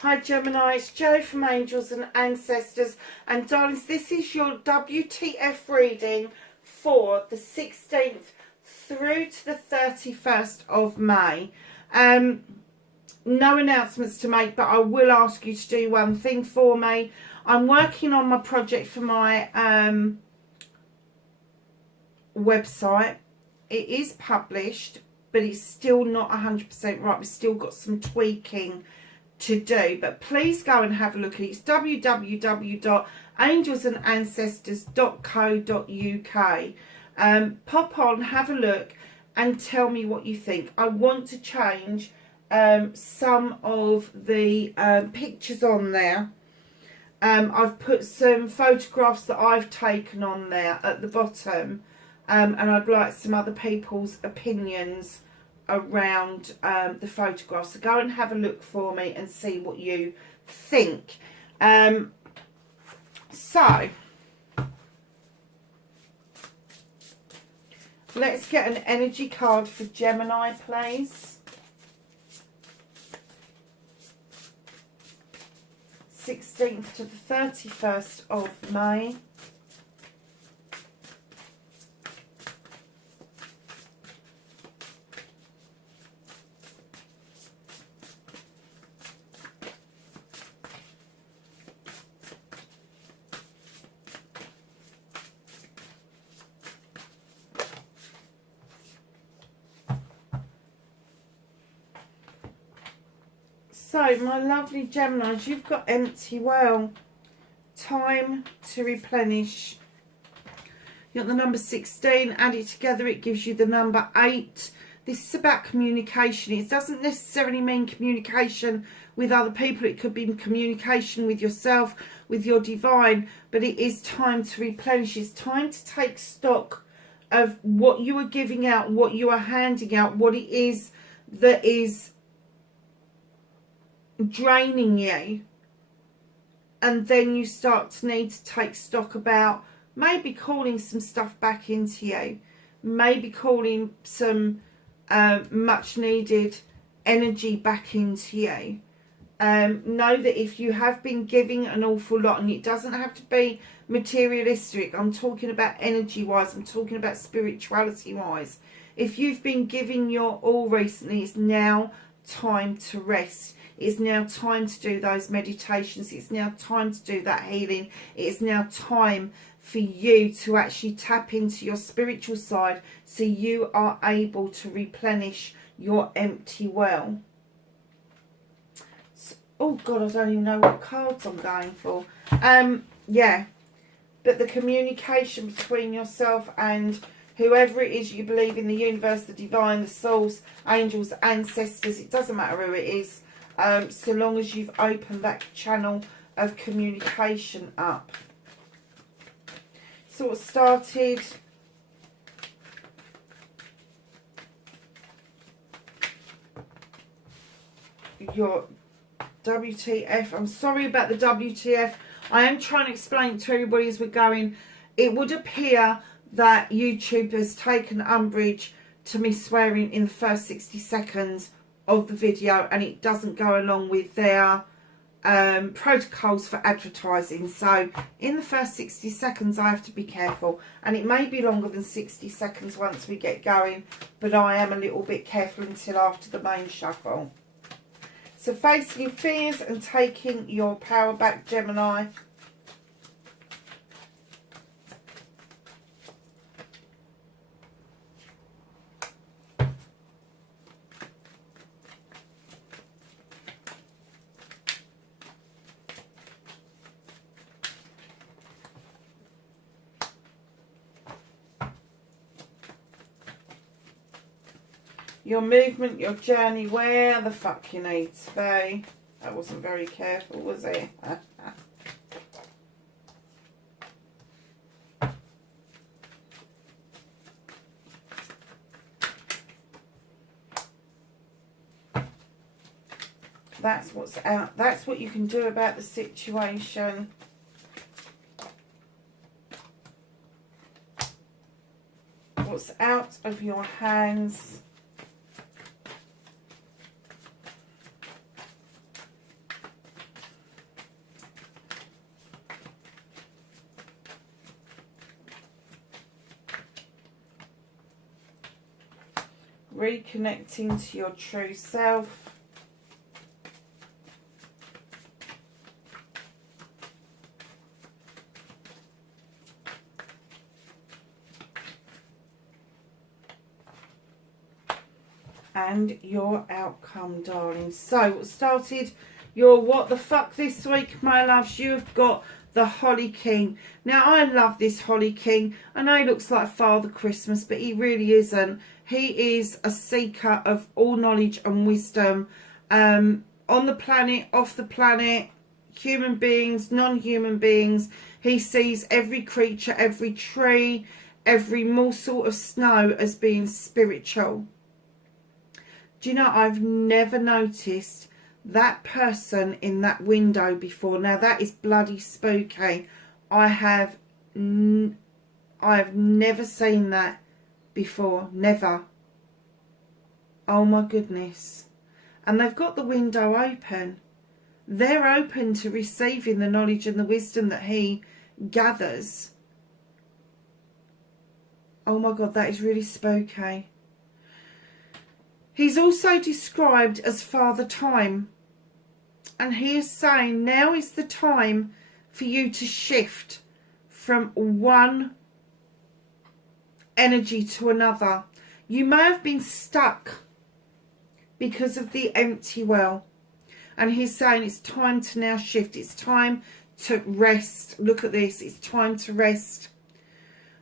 Hi Gemini, it's Jo from Angels and Ancestors, and darlings, this is your WTF reading for the 16th through to the 31st of May. No announcements to make, but I will ask you to do one thing for me. I'm working on my project for my website. It is published, but it's still not 100% right. We've still got some tweaking to do, but please go and have a look at it. It's www.angelsandancestors.co.uk. Pop on, have a look and tell me what you think. I want to change some of the pictures on there. I've put some photographs that I've taken on there at the bottom, and I'd like some other people's opinions around the photographs. So go and have a look for me and see what you think. So let's get an energy card for Gemini, please. 16th to the 31st of May. So, my lovely Geminis, you've got empty well. Time to replenish. You've got the number 16, add it together, it gives you the number 8. This is about communication. It doesn't necessarily mean communication with other people. It could be communication with yourself, with your divine. But it is time to replenish. It's time to take stock of what you are giving out, what you are handing out, what it is that is draining you, and then you start to need to take stock about maybe calling some stuff back into you, maybe calling some much needed energy back into you. Know that if you have been giving an awful lot, and it doesn't have to be materialistic, I'm talking about energy wise, I'm talking about spirituality wise. If you've been giving your all recently, it's now time to rest. It's now time to do those meditations. It's now time to do that healing. It is now time for you to actually tap into your spiritual side so you are able to replenish your empty well. So, oh God, I don't even know what cards I'm going for. Yeah, but the communication between yourself and whoever it is you believe in, the universe, the divine, the source, angels, ancestors, it doesn't matter who it is. So long as you've opened that channel of communication up. So what started your WTF. I'm sorry about the WTF. I am trying to explain to everybody as we're going. It would appear that YouTube has taken umbrage to me swearing in the first 60 seconds of the video, and it doesn't go along with their protocols for advertising. So in the first 60 seconds I have to be careful, and it may be longer than 60 seconds once we get going, but I am a little bit careful until after the main shuffle. So facing your fears and taking your power back, Gemini. Your movement, your journey, where the fuck you need to be. That wasn't very careful, was it? That's what's out. That's what you can do about the situation. What's out of your hands. reconnecting to your true self. And your outcome, darling. So what started your what the fuck this week, my loves? You've got the Holly King. Now, I love this Holly King. I know he looks like Father Christmas, but he really isn't. He is a seeker of all knowledge and wisdom. On the planet, off the planet, human beings, non-human beings. He sees every creature, every tree, every morsel of snow as being spiritual. Do you know, I've never noticed that person in that window before. Now, that is bloody spooky. I have never seen that before. Never. Oh, my goodness. And they've got the window open. They're open to receiving the knowledge and the wisdom that he gathers. Oh, my God, that is really spooky. He's also described as Father Time. And he is saying now is the time for you to shift from one energy to another. You may have been stuck because of the empty well. And he's saying it's time to now shift. It's time to rest. Look at this. It's time to rest.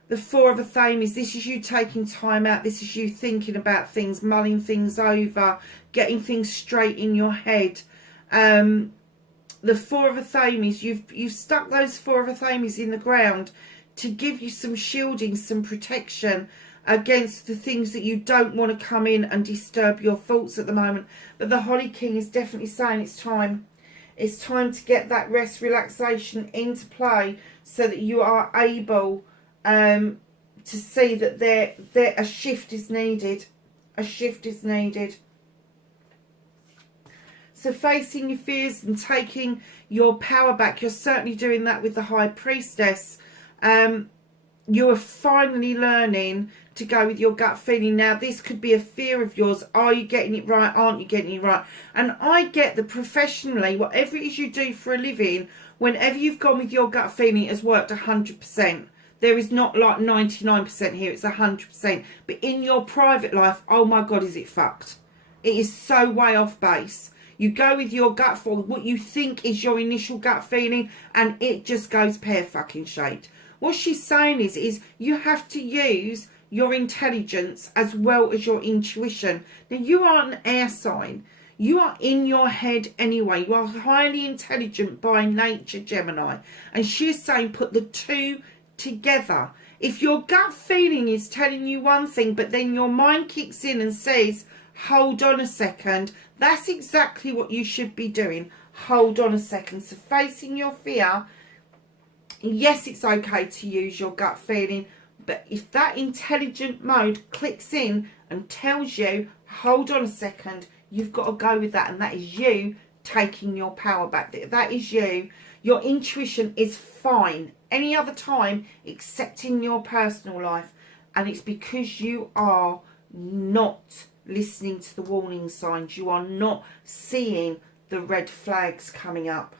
The Four of Athames, this is you taking time out. This is you thinking about things, mulling things over, getting things straight in your head. The Four of Athames, you've stuck those Four of Athames in the ground to give you some shielding, some protection against the things that you don't want to come in and disturb your thoughts at the moment. But the Holly King is definitely saying it's time. It's time to get that rest, relaxation into play so that you are able to see that there a shift is needed. A shift is needed. So facing your fears and taking your power back, you're certainly doing that with the High Priestess. You are finally learning to go with your gut feeling. Now, this could be a fear of yours. Are you getting it right? Aren't you getting it right? And I get that professionally, whatever it is you do for a living, whenever you've gone with your gut feeling, it has worked 100%. There is not like 99% here, it's 100%. But in your private life, oh my God, is it fucked. It is so way off base. You go with your gut for what you think is your initial gut feeling, and it just goes pear-fucking-shaped. What she's saying is you have to use your intelligence as well as your intuition. Now, you are an air sign. You are in your head anyway. You are highly intelligent by nature, Gemini. And she's saying put the two together. If your gut feeling is telling you one thing, but then your mind kicks in and says, hold on a second, that's exactly what you should be doing. Hold on a second. So facing your fear, yes, it's okay to use your gut feeling, but if that intelligent mode clicks in and tells you, hold on a second, you've got to go with that, and that is you taking your power back. That is you. Your intuition is fine any other time except in your personal life, and it's because you are not listening to the warning signs. You are not seeing the red flags coming up.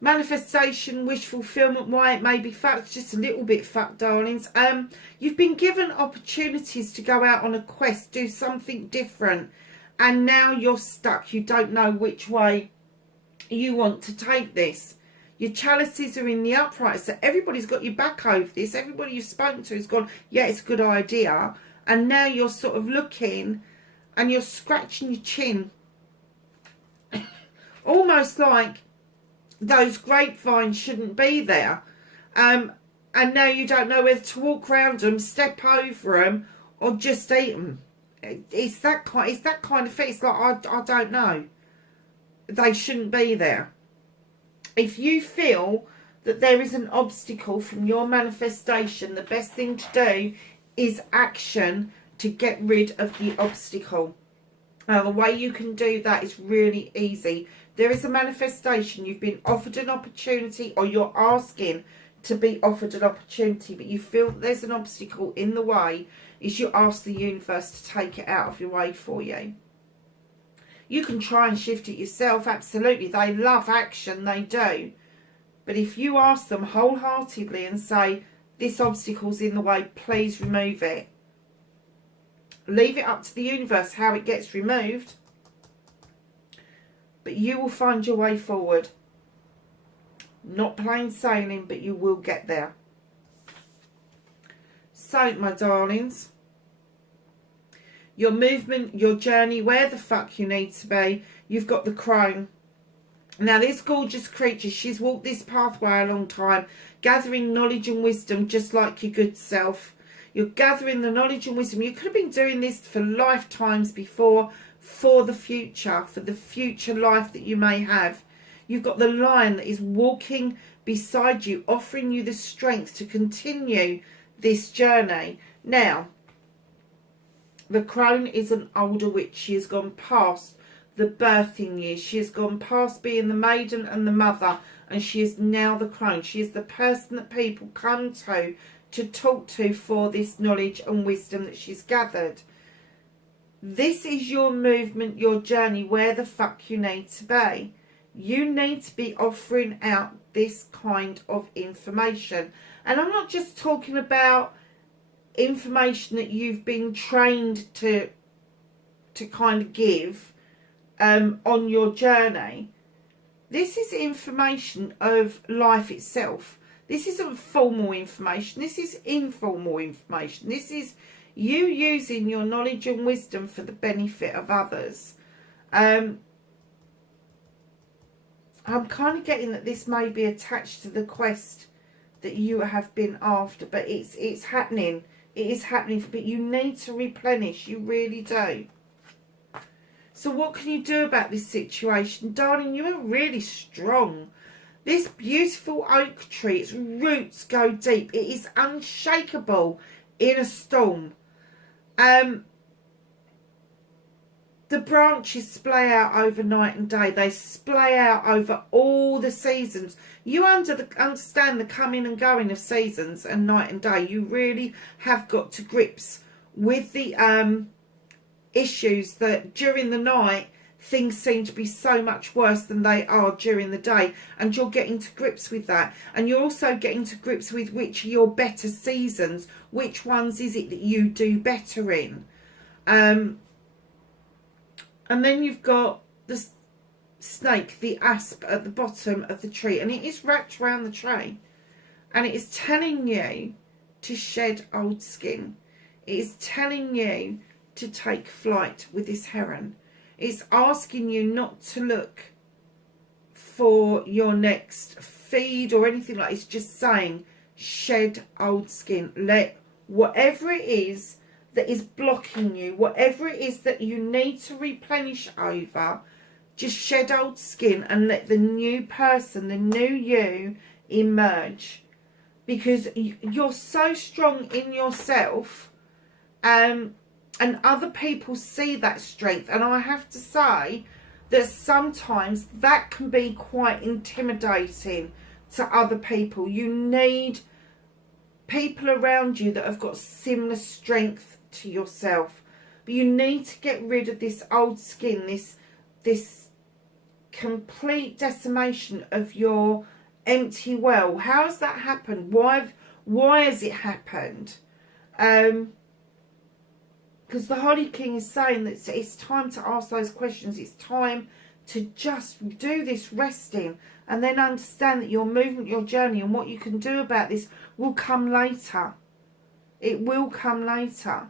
Manifestation, wish fulfillment, why it may be fucked, just a little bit fucked, darlings. You've been given opportunities to go out on a quest, do something different, and now you're stuck. You don't know which way you want to take this. Your chalices are in the upright, so everybody's got your back over this. Everybody you've spoken to has gone, yeah, it's a good idea. And now you're sort of looking and you're scratching your chin. Almost like those grapevines shouldn't be there. And now you don't know whether to walk around them, step over them, or just eat them. It's that kind of thing. It's like, I don't know. They shouldn't be there. If you feel that there is an obstacle from your manifestation, the best thing to do is action to get rid of the obstacle. Now, the way you can do that is really easy. There is a manifestation. You've been offered an opportunity, or you're asking to be offered an opportunity, but you feel that there's an obstacle in the way. is you ask the universe to take it out of your way for you. You can try and shift it yourself, absolutely. They love action, they do. But if you ask them wholeheartedly and say, this obstacle's in the way, please remove it. Leave it up to the universe how it gets removed. But you will find your way forward. Not plain sailing, but you will get there. So, my darlings, your movement, your journey, where the fuck you need to be, you've got the crone. Now, this gorgeous creature, she's walked this pathway a long time, gathering knowledge and wisdom just like your good self. You're gathering the knowledge and wisdom. You could have been doing this for lifetimes before, for the future life that you may have. You've got the lion that is walking beside you, offering you the strength to continue this journey. Now, the crone is an older witch. She has gone past the birthing years. She has gone past being the maiden and the mother, and she is now the crone. She is the person that people come to talk to for this knowledge and wisdom that she's gathered. This is your movement, your journey, where the fuck you need to be. You need to be offering out this kind of information. And I'm not just talking about information that you've been trained to kind of give on your journey. This is information of life itself. This isn't formal information. This is informal information. This is you using your knowledge and wisdom for the benefit of others. I'm kind of getting that this may be attached to the quest that you have been after, but it's happening. It is happening, but you need to replenish. You really do. So what can you do about this situation? Darling, you are really strong. This beautiful oak tree, its roots go deep. It is unshakable in a storm. The branches splay out over night and day. They splay out over all the seasons. You understand the coming and going of seasons and night and day. You really have got to grips with the issues that during the night things seem to be so much worse than they are during the day. And you're getting to grips with that. And you're also getting to grips with which are your better seasons. Which ones is it that you do better in? And then you've got the snake, the asp at the bottom of the tree. And it is wrapped around the tree. And it is telling you to shed old skin. It is telling you to take flight with this heron. It's asking you not to look for your next feed or anything like that. It's just saying shed old skin. Let whatever it is that is blocking you, whatever it is that you need to replenish over, just shed old skin and let the new person, the new you, emerge. Because you're so strong in yourself, and other people see that strength. And I have to say that sometimes that can be quite intimidating to other people. You need people around you that have got similar strength to yourself. But you need to get rid of this old skin, this complete decimation of your empty well. How has that happened? Why has it happened? Because the Holy King is saying that it's time to ask those questions. It's time to just do this resting and then understand that your movement, your journey and what you can do about this will come later. It will come later.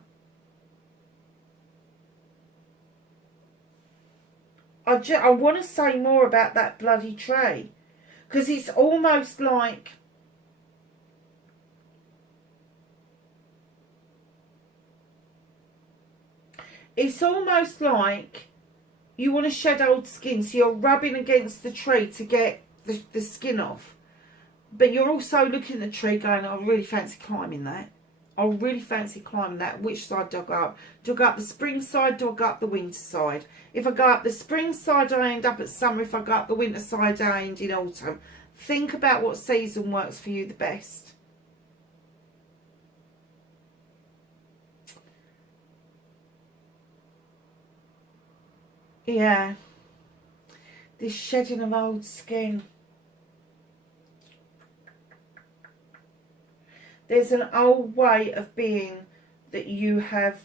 I want to say more about that bloody tree. Because it's almost like... It's almost like you want to shed old skin. So you're rubbing against the tree to get the skin off. But you're also looking at the tree going, I really fancy climbing that. I really fancy climbing that. Which side do I go up? Do I go up the spring side? Do I go up the winter side? If I go up the spring side, I end up at summer. If I go up the winter side, I end in autumn. Think about what season works for you the best. Yeah. This shedding of old skin. There's an old way of being that you have.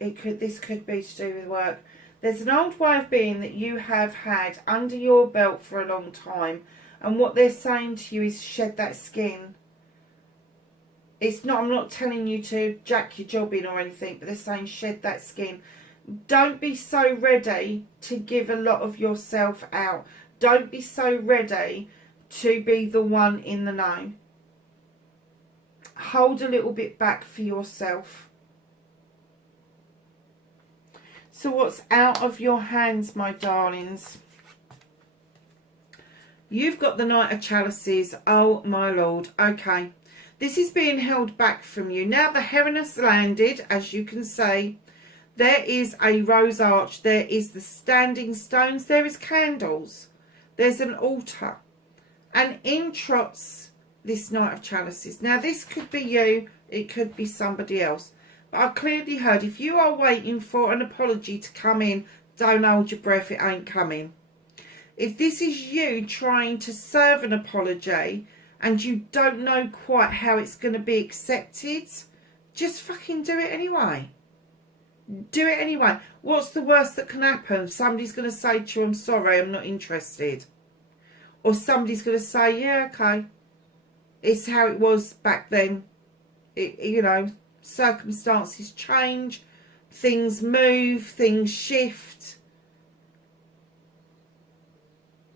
This could be to do with work. There's an old way of being that you have had under your belt for a long time, and what they're saying to you is shed that skin. It's not. I'm not telling you to jack your job in or anything, but they're saying shed that skin. Don't be so ready to give a lot of yourself out. Don't be so ready to be the one in the know. Hold a little bit back for yourself. So what's out of your hands, my darlings? You've got the Knight of Chalices. Oh, my Lord. Okay. This is being held back from you. Now the heron has landed, as you can see. There is a rose arch. There is the standing stones. There is candles. There's an altar. And in trots this Knight of Chalices. Now this could be you. It could be somebody else. But I clearly heard if you are waiting for an apology to come in, don't hold your breath. It ain't coming. If this is you trying to serve an apology and you don't know quite how it's going to be accepted, just fucking do it anyway. Do it anyway. What's the worst that can happen? Somebody's going to say to you, I'm sorry, I'm not interested. Or somebody's going to say, yeah, okay. It's how it was back then. You know, circumstances change. Things move. Things shift.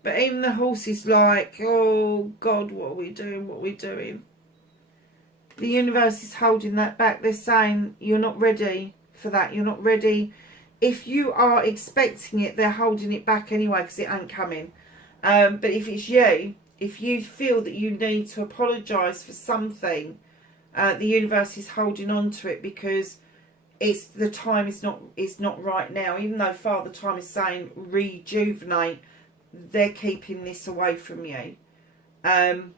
But even the horse is like, oh, God, what are we doing? What are we doing? The universe is holding that back. They're saying, you're not ready for that. You're not ready. If you are expecting it, they're holding it back anyway because it ain't coming. But if it's you, if you feel that you need to apologise for something, the universe is holding on to it because it's the time is not right now. Even though Father Time is saying rejuvenate, they're keeping this away from you. And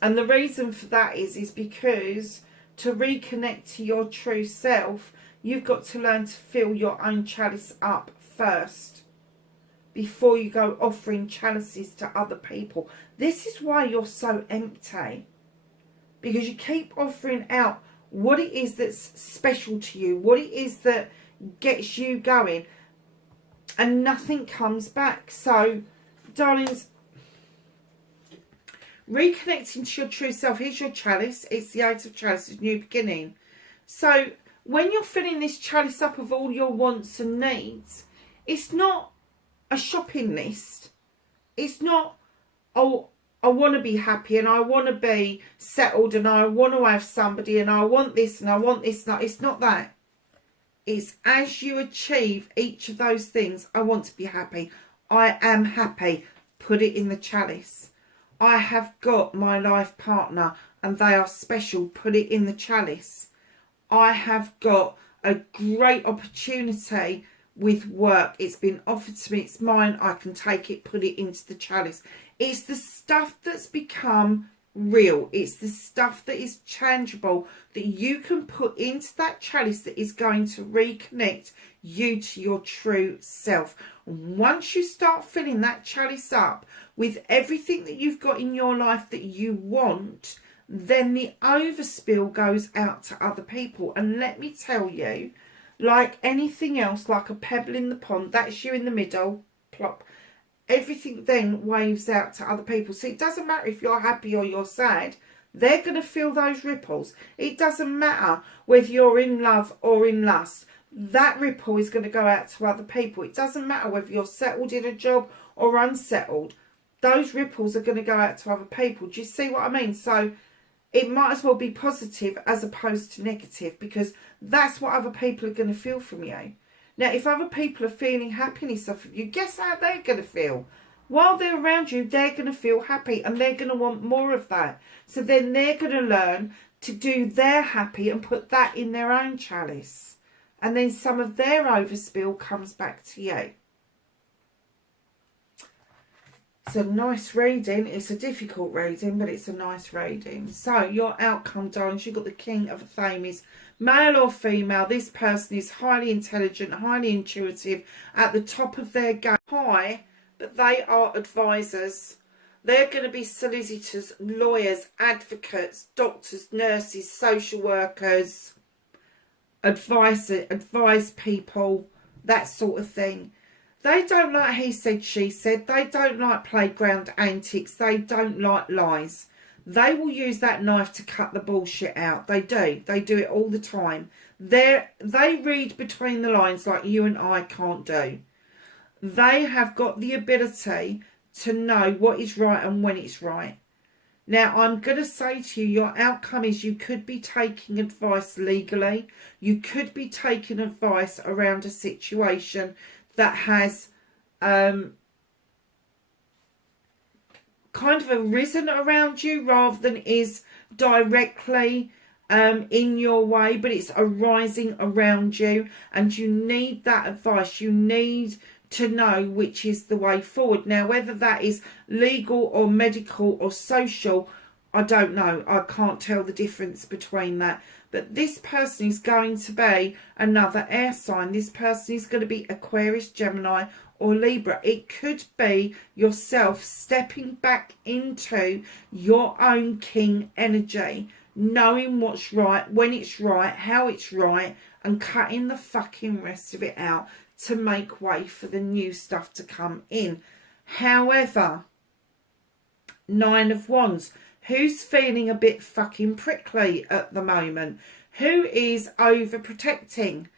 the reason for that is because to reconnect to your true self, you've got to learn to fill your own chalice up first before you go offering chalices to other people. This is why you're so empty. Because you keep offering out what it is that's special to you, what it is that gets you going, and nothing comes back. So, darlings, reconnecting to your true self. Here's your chalice. It's the Eight of Chalices, new beginning. So, when you're filling this chalice up of all your wants and needs, it's not a shopping list. It's not, oh, I want to be happy and I want to be settled and I want to have somebody and I want this and I want this. No, it's not that. It's as you achieve each of those things. I want to be happy. I am happy. Put it in the chalice. I have got my life partner and they are special. Put it in the chalice. I have got a great opportunity with work. It's been offered to me. It's mine. I can take it. Put it into the chalice. It's the stuff that's become real. It's the stuff that is tangible that you can put into that chalice that is going to reconnect you to your true self. Once you start filling that chalice up with everything that you've got in your life that you want, then the overspill goes out to other people. And let me tell you, like anything else, like a pebble in the pond, that's you in the middle, plop. Everything then waves out to other people. So it doesn't matter if you're happy or you're sad. They're going to feel those ripples. It doesn't matter whether you're in love or in lust. That ripple is going to go out to other people. It doesn't matter whether you're settled in a job or unsettled. Those ripples are going to go out to other people. Do you see what I mean? So it might as well be positive as opposed to negative, because that's what other people are going to feel from you. Now, if other people are feeling happiness off of you, guess how they're going to feel? While they're around you, they're going to feel happy and they're going to want more of that. So then they're going to learn to do their happy and put that in their own chalice. And then some of their overspill comes back to you. It's a nice reading. It's a difficult reading, but it's a nice reading. So, your outcome, darlings, you've got the King of Thames. Male or female, this person is highly intelligent, highly intuitive, at the top of their game. High, but they are advisors. They're going to be solicitors, lawyers, advocates, doctors, nurses, social workers, advise people, that sort of thing. They don't like he said, she said. They don't like playground antics. They don't like lies. They will use that knife to cut the bullshit out. They do. They do it all the time. They read between the lines like you and I can't do. They have got the ability to know what is right and when it's right. Now, I'm going to say to you, your outcome is you could be taking advice legally. You could be taking advice around a situation that has kind of arisen around you rather than is directly in your way, but it's arising around you, and you need that advice. You need to know which is the way forward. Now, whether that is legal or medical or social, I don't know. I can't tell the difference between that. But this person is going to be another air sign. This person is going to be Aquarius, Gemini or Libra. It could be yourself stepping back into your own king energy, knowing what's right, when it's right, how it's right, and cutting the fucking rest of it out to make way for the new stuff to come in. However, 9 of Wands. Who's feeling a bit fucking prickly at the moment? Who is overprotecting?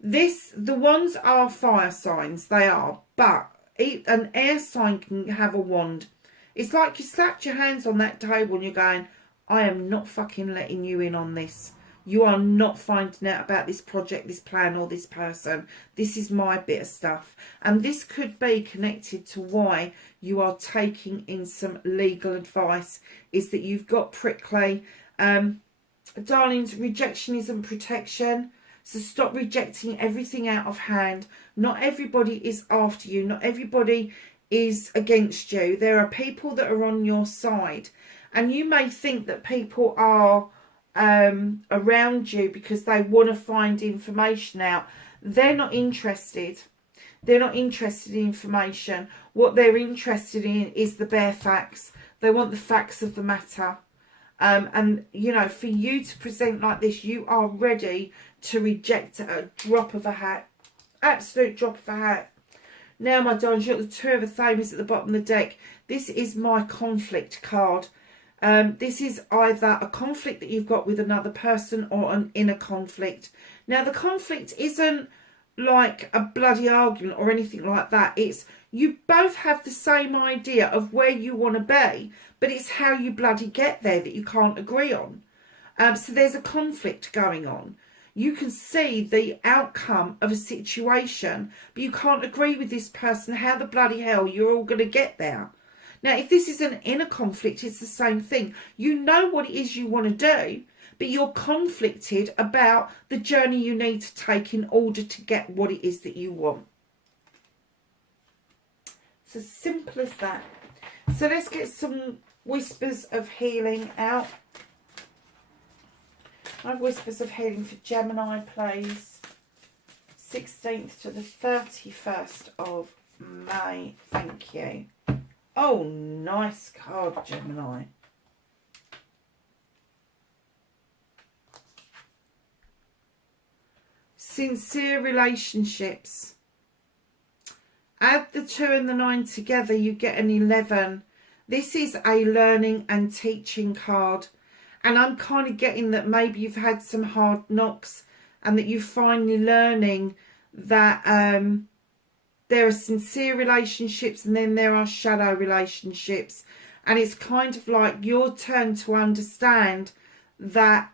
The wands are fire signs, they are. But an air sign can have a wand. It's like you slapped your hands on that table and you're going, I am not fucking letting you in on this. You are not finding out about this project, this plan or this person. This is my bit of stuff. And this could be connected to why you are taking in some legal advice, is that you've got prickly. Darlings, rejection isn't protection. So stop rejecting everything out of hand. Not everybody is after you. Not everybody is against you. There are people that are on your side. And you may think that people are around you because they want to find information out. They're not interested. They're not interested in information. What they're interested in is the bare facts. They want the facts of the matter. And, you know, for you to present like this, you are ready to reject at a drop of a hat. Absolute drop of a hat. Now, my darlings, you've got the 2 of Thames at the bottom of the deck. This is my conflict card. This is either a conflict that you've got with another person or an inner conflict. Now, the conflict isn't like a bloody argument or anything like that. It's you both have the same idea of where you want to be, but it's how you bloody get there that you can't agree on. So there's a conflict going on. You can see the outcome of a situation, but you can't agree with this person how the bloody hell you're all going to get there. Now, if this is an inner conflict, it's the same thing. You know what it is you want to do, but you're conflicted about the journey you need to take in order to get what it is that you want. It's as simple as that. So let's get some whispers of healing out. I have whispers of healing for Gemini, please. 16th to the 31st of May. Thank you. Oh, nice card, Gemini. Sincere relationships. Add the 2 and the 9 together, you get an 11. This is a learning and teaching card. And I'm kind of getting that maybe you've had some hard knocks and that you're finally learning that there are sincere relationships and then there are shadow relationships. And it's kind of like your turn to understand that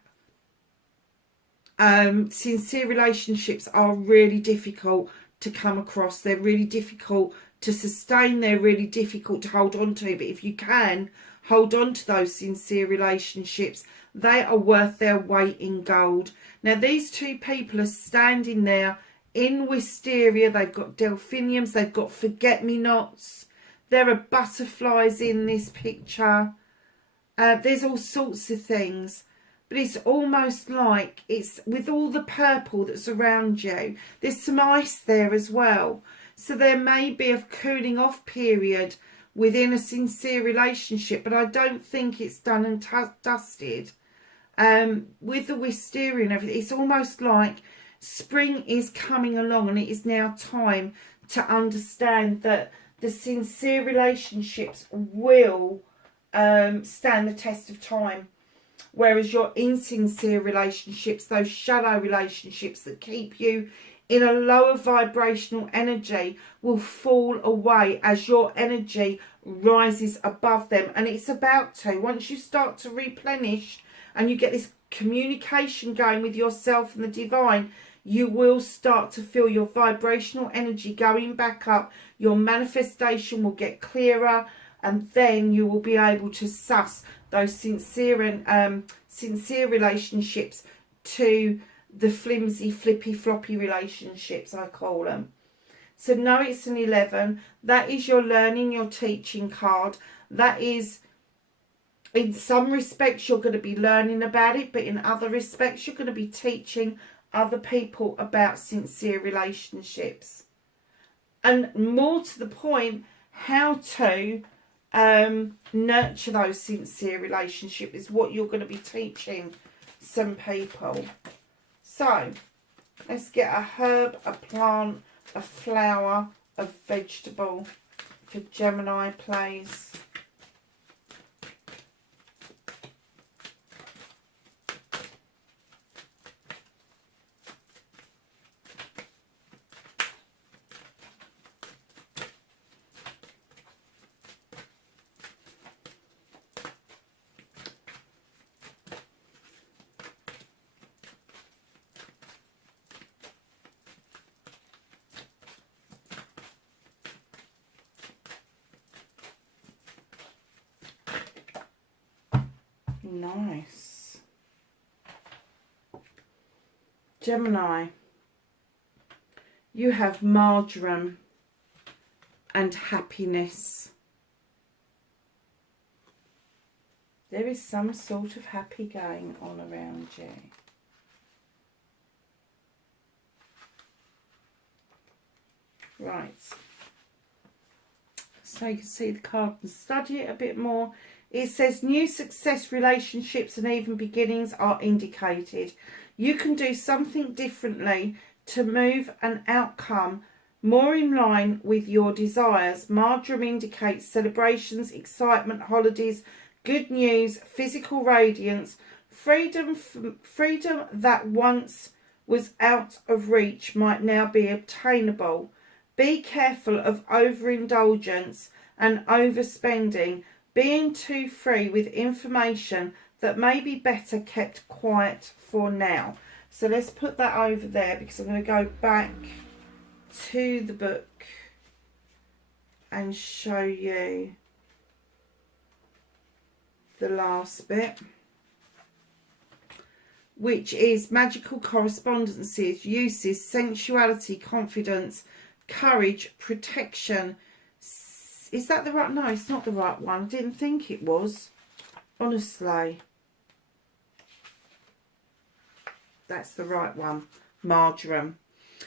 sincere relationships are really difficult to come across. They're really difficult to sustain. They're really difficult to hold on to. But if you can hold on to those sincere relationships, they are worth their weight in gold. Now, these 2 people are standing there in wisteria. They've got delphiniums. They've got forget-me-nots. There are butterflies in this picture. There's all sorts of things. But it's almost like it's with all the purple that's around you. There's some ice there as well. So there may be a cooling off period within a sincere relationship, but I don't think it's done and dusted. With the wisteria and everything, it's almost like spring is coming along, and it is now time to understand that the sincere relationships will stand the test of time. Whereas your insincere relationships, those shallow relationships that keep you in a lower vibrational energy, will fall away as your energy rises above them. And it's about to. Once you start to replenish and you get this communication going with yourself and the divine, you will start to feel your vibrational energy going back up. Your manifestation will get clearer, and then you will be able to suss those sincere and sincere relationships to the flimsy, flippy, floppy relationships, I call them. So no, it's an 11. That is your learning, your teaching card. That is, in some respects, you're going to be learning about it, but in other respects, you're going to be teaching other people about sincere relationships. And more to the point, how to nurture those sincere relationships is what you're going to be teaching some people. So let's get a herb, a plant, a flower, a vegetable for Gemini, please. Nice. Gemini, you have marjoram and happiness. There is some sort of happy going on around you. Right. So you can see the card and study it a bit more. It says new success, relationships and even beginnings are indicated. You can do something differently to move an outcome more in line with your desires. Marjoram indicates celebrations, excitement, holidays, good news, physical radiance, freedom that once was out of reach might now be obtainable. Be careful of overindulgence and overspending, being too free with information that may be better kept quiet for now. So let's put that over there, because I'm going to go back to the book and show you the last bit, which is magical correspondences, uses, sensuality, confidence, courage, protection. Is that the right? No, it's not the right one. I didn't think it was. Honestly. That's the right one. Marjoram.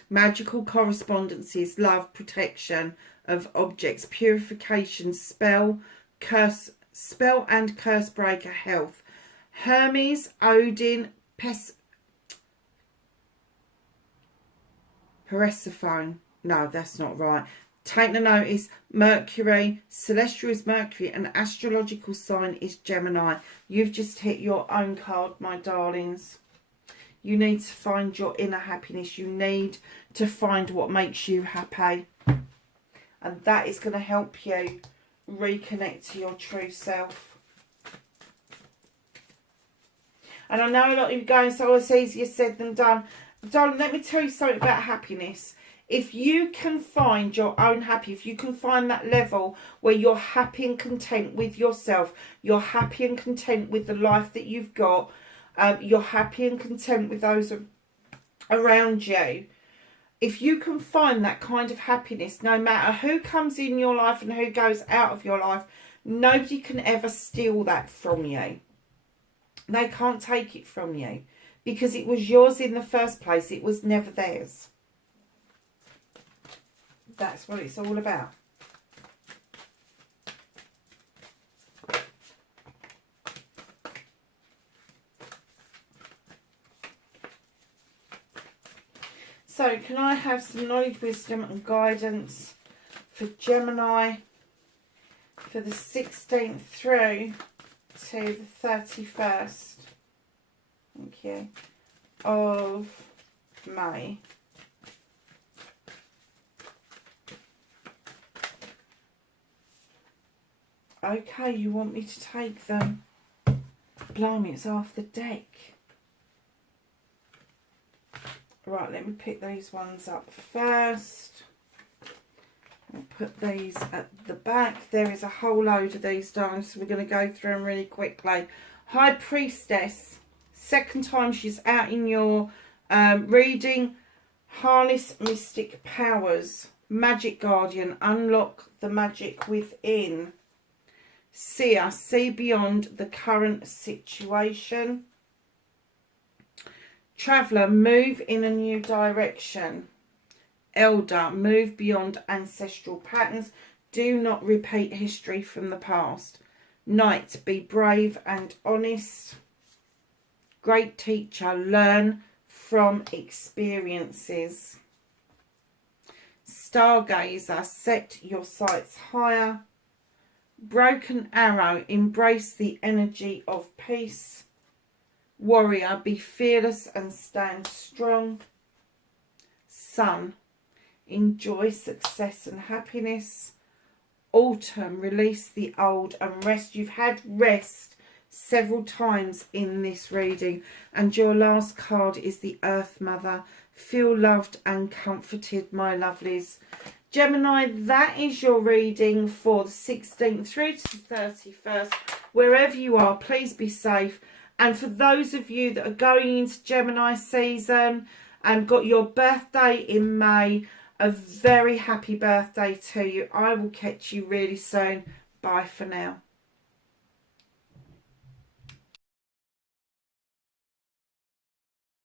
Magical correspondences, love, protection of objects, purification, spell and curse breaker, health. Hermes, Odin, Persephone. No, that's not right. Take the notice. Mercury, celestial is Mercury, and astrological sign is Gemini. You've just hit your own card, my darlings. You need to find your inner happiness. You need to find what makes you happy. And that is going to help you reconnect to your true self. And I know a lot of you going, so it's easier said than done. Darling, let me tell you something about happiness. If you can find your own happy, if you can find that level where you're happy and content with yourself, you're happy and content with the life that you've got, you're happy and content with those around you, if you can find that kind of happiness, no matter who comes in your life and who goes out of your life, nobody can ever steal that from you. They can't take it from you because it was yours in the first place. It was never theirs. That's what it's all about. So, can I have some knowledge, wisdom and guidance for Gemini for the 16th through to the 31st, thank you, of May? Okay, you want me to take them? Blimey, it's half the deck. Right, let me pick these ones up first. I'll put these at the back. There is a whole load of these, darling, so we're going to go through them really quickly. High Priestess, second time she's out in your reading. Harness mystic powers. Magic Guardian, unlock the magic within. Seer, see beyond the current situation. Traveller, move in a new direction. Elder, move beyond ancestral patterns. Do not repeat history from the past. Knight, be brave and honest. Great Teacher, learn from experiences. Stargazer, set your sights higher. Broken Arrow, embrace the energy of peace. Warrior, be fearless and stand strong. Sun, enjoy success and happiness. Autumn, release the old and rest. You've had rest several times in this reading, and your last card is the Earth Mother. Feel loved and comforted, my lovelies. Gemini, that is your reading for the 16th through to the 31st. Wherever you are, please be safe. And for those of you that are going into Gemini season and got your birthday in May, a very happy birthday to you. I will catch you really soon. Bye for now.